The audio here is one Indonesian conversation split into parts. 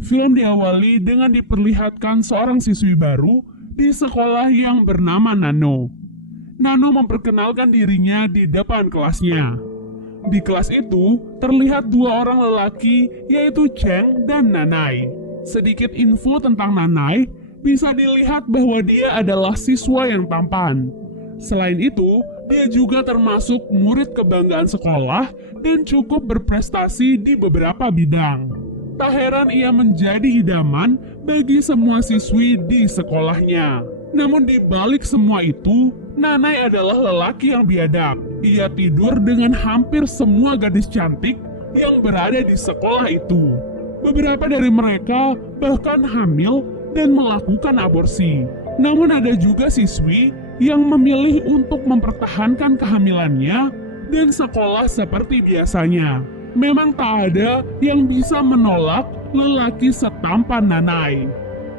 Film diawali dengan diperlihatkan seorang siswi baru di sekolah yang bernama Nano. Nano memperkenalkan dirinya di depan kelasnya. Di kelas itu, terlihat dua orang lelaki, yaitu Cheng dan Nanai. Sedikit info tentang Nanai, bisa dilihat bahwa dia adalah siswa yang tampan. Selain itu, dia juga termasuk murid kebanggaan sekolah dan cukup berprestasi di beberapa bidang. Tak heran ia menjadi idaman bagi semua siswi di sekolahnya. Namun di balik semua itu, Nanai adalah lelaki yang biadab. Ia tidur dengan hampir semua gadis cantik yang berada di sekolah itu. Beberapa dari mereka bahkan hamil dan melakukan aborsi. Namun ada juga siswi yang memilih untuk mempertahankan kehamilannya dan sekolah seperti biasanya. Memang tak ada yang bisa menolak lelaki setampan Nanai.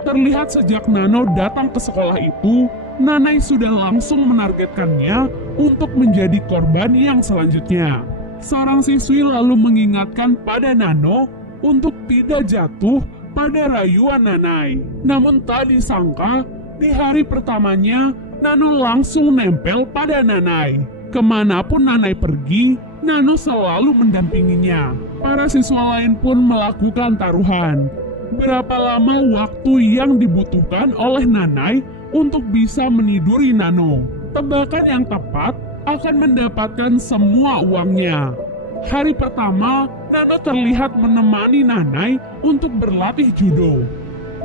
Terlihat sejak Nano datang ke sekolah itu, Nanai sudah langsung menargetkannya untuk menjadi korban yang selanjutnya. Seorang siswi lalu mengingatkan pada Nano untuk tidak jatuh pada rayuan Nanai. Namun tak disangka, di hari pertamanya, Nano langsung nempel pada Nanai. Kemanapun Nanai pergi, Nano selalu mendampinginya. Para siswa lain pun melakukan taruhan. Berapa lama waktu yang dibutuhkan oleh Nanai untuk bisa meniduri Nano? Tebakan yang tepat akan mendapatkan semua uangnya. Hari pertama, Nano terlihat menemani Nanai untuk berlatih judo.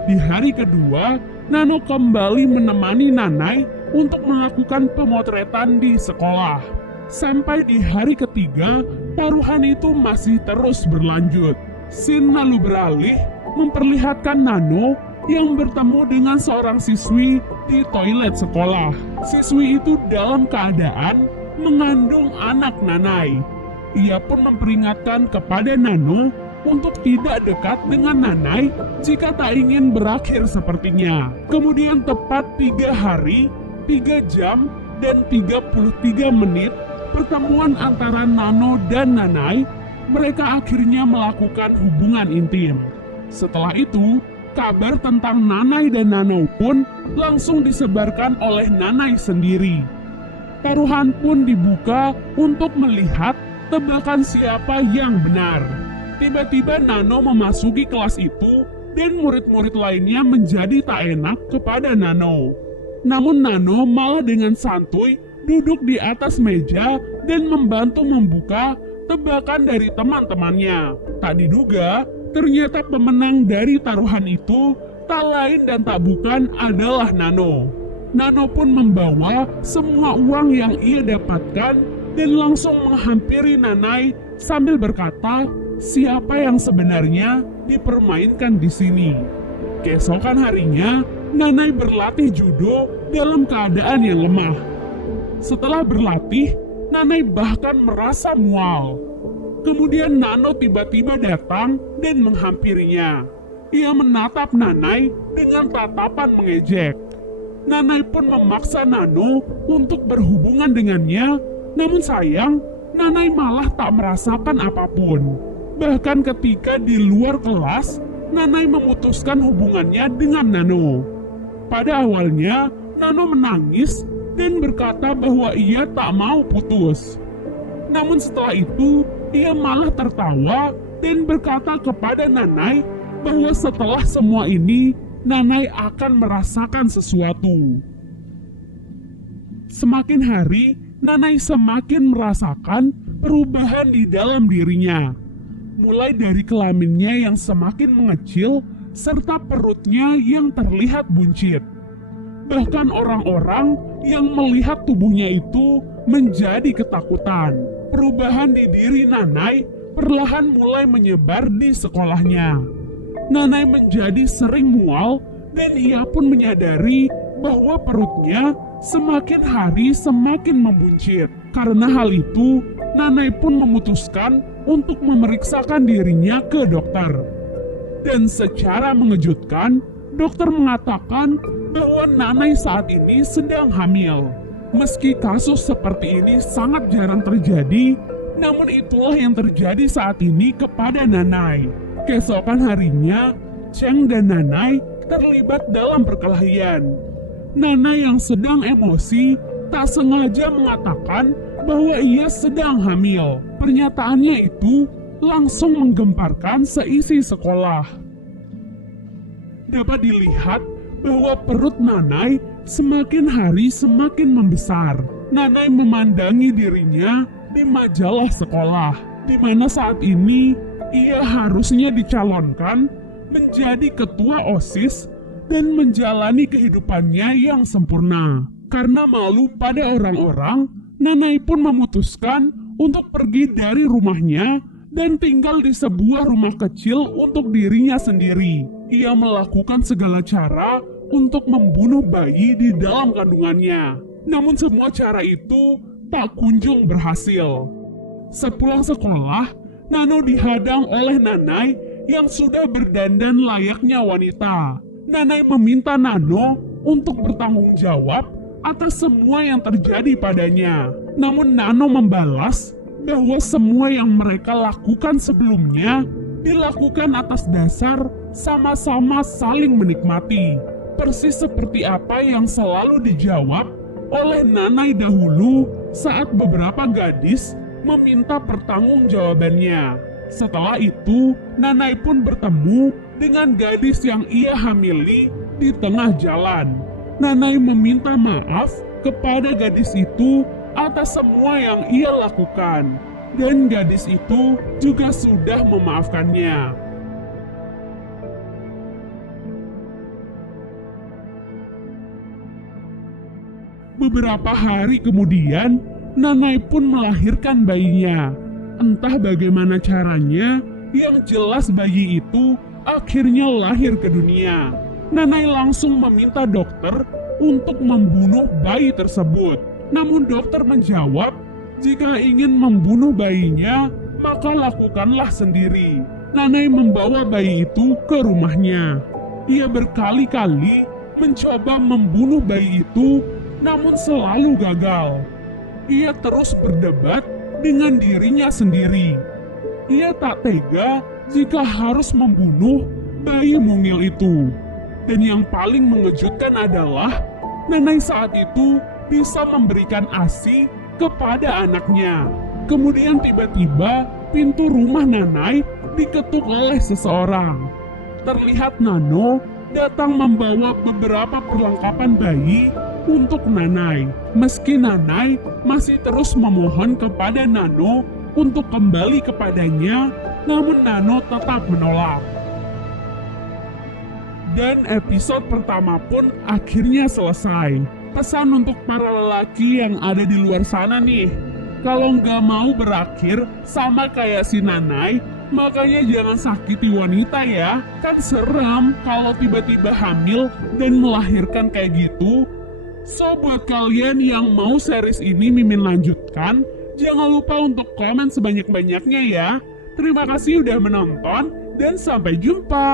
Di hari kedua, Nano kembali menemani Nanai untuk melakukan pemotretan di sekolah. Sampai di hari ketiga, taruhan itu masih terus berlanjut. Scene lalu beralih memperlihatkan Nano yang bertemu dengan seorang siswi di toilet sekolah. Siswi itu dalam keadaan mengandung anak Nanai. Ia pun memperingatkan kepada Nano untuk tidak dekat dengan Nanai jika tak ingin berakhir sepertinya. Kemudian tepat 3 hari, 3 jam, dan 33 menit pertemuan antara Nano dan Nanai, mereka akhirnya melakukan hubungan intim. Setelah itu, kabar tentang Nanai dan Nano pun langsung disebarkan oleh Nanai sendiri. Taruhan pun dibuka untuk melihat tebakan siapa yang benar. Tiba-tiba Nano memasuki kelas itu dan murid-murid lainnya menjadi tak enak kepada Nano. Namun Nano malah dengan santuy duduk di atas meja dan membantu membuka tebakan dari teman-temannya. Tak diduga, ternyata pemenang dari taruhan itu tak lain dan tak bukan adalah Nano. Nano pun membawa semua uang yang ia dapatkan dan langsung menghampiri Nanai sambil berkata, siapa yang sebenarnya dipermainkan di sini. Keesokan harinya, Nanai berlatih judo dalam keadaan yang lemah. Setelah berlatih, Nanai bahkan merasa mual. Kemudian Nano tiba-tiba datang dan menghampirinya. Ia menatap Nanai dengan tatapan mengejek. Nanai pun memaksa Nano untuk berhubungan dengannya, namun sayang, Nanai malah tak merasakan apapun. Bahkan ketika di luar kelas, Nanai memutuskan hubungannya dengan Nano. Pada awalnya, Nano menangis dan berkata bahwa ia tak mau putus. Namun setelah itu, ia malah tertawa dan berkata kepada Nanai bahwa setelah semua ini, Nanai akan merasakan sesuatu. Semakin hari, Nanai semakin merasakan perubahan di dalam dirinya. Mulai dari kelaminnya yang semakin mengecil, serta perutnya yang terlihat buncit. Bahkan orang-orang yang melihat tubuhnya itu menjadi ketakutan. Perubahan di diri Nanai perlahan mulai menyebar di sekolahnya. Nanai menjadi sering mual dan ia pun menyadari bahwa perutnya semakin hari semakin membuncit. Karena hal itu, Nanai pun memutuskan untuk memeriksakan dirinya ke dokter. Dan secara mengejutkan, dokter mengatakan bahwa Nanai saat ini sedang hamil. Meski kasus seperti ini sangat jarang terjadi, namun itulah yang terjadi saat ini kepada Nanai. Keesokan harinya, Cheng dan Nanai terlibat dalam perkelahian. Nanai yang sedang emosi tak sengaja mengatakan bahwa ia sedang hamil. Pernyataannya itu langsung menggemparkan seisi sekolah. Dapat dilihat bahwa perut Nanai semakin hari semakin membesar. Nanai memandangi dirinya di majalah sekolah, di mana saat ini ia harusnya dicalonkan menjadi ketua OSIS dan menjalani kehidupannya yang sempurna. Karena malu pada orang-orang, Nanai pun memutuskan untuk pergi dari rumahnya dan tinggal di sebuah rumah kecil untuk dirinya sendiri. Ia melakukan segala cara untuk membunuh bayi di dalam kandungannya. Namun semua cara itu tak kunjung berhasil. Sepulang sekolah, Nano dihadang oleh Nanai yang sudah berdandan layaknya wanita. Nanai meminta Nano untuk bertanggung jawab atas semua yang terjadi padanya. Namun Nano membalas bahwa semua yang mereka lakukan sebelumnya dilakukan atas dasar sama-sama saling menikmati. Persis seperti apa yang selalu dijawab oleh Nanai dahulu saat beberapa gadis meminta pertanggungjawabannya. Setelah itu, Nanai pun bertemu dengan gadis yang ia hamili di tengah jalan. Nanai meminta maaf kepada gadis itu atas semua yang ia lakukan, dan gadis itu juga sudah memaafkannya. Beberapa hari kemudian, Nanai pun melahirkan bayinya. Entah bagaimana caranya, yang jelas bayi itu akhirnya lahir ke dunia. Nanai langsung meminta dokter untuk membunuh bayi tersebut. Namun dokter menjawab, jika ingin membunuh bayinya, maka lakukanlah sendiri. Nanai membawa bayi itu ke rumahnya. Ia berkali-kali mencoba membunuh bayi itu, namun selalu gagal. Ia terus berdebat dengan dirinya sendiri. Ia tak tega jika harus membunuh bayi mungil itu. Dan yang paling mengejutkan adalah Nanai saat itu bisa memberikan ASI kepada anaknya. Kemudian tiba-tiba pintu rumah Nanai diketuk oleh seseorang. Terlihat Nano datang membawa beberapa perlengkapan bayi untuk Nanai. Meski Nanai masih terus memohon kepada Nano untuk kembali kepadanya, namun Nano tetap menolak. Dan episode pertama pun akhirnya selesai. Pesan untuk para lelaki yang ada di luar sana nih, kalau nggak mau berakhir sama kayak si Nanai, makanya jangan sakiti wanita ya. Kan serem kalau tiba-tiba hamil dan melahirkan kayak gitu. So, buat kalian yang mau series ini Mimin lanjutkan, jangan lupa untuk komen sebanyak-banyaknya ya. Terima kasih udah menonton, dan sampai jumpa.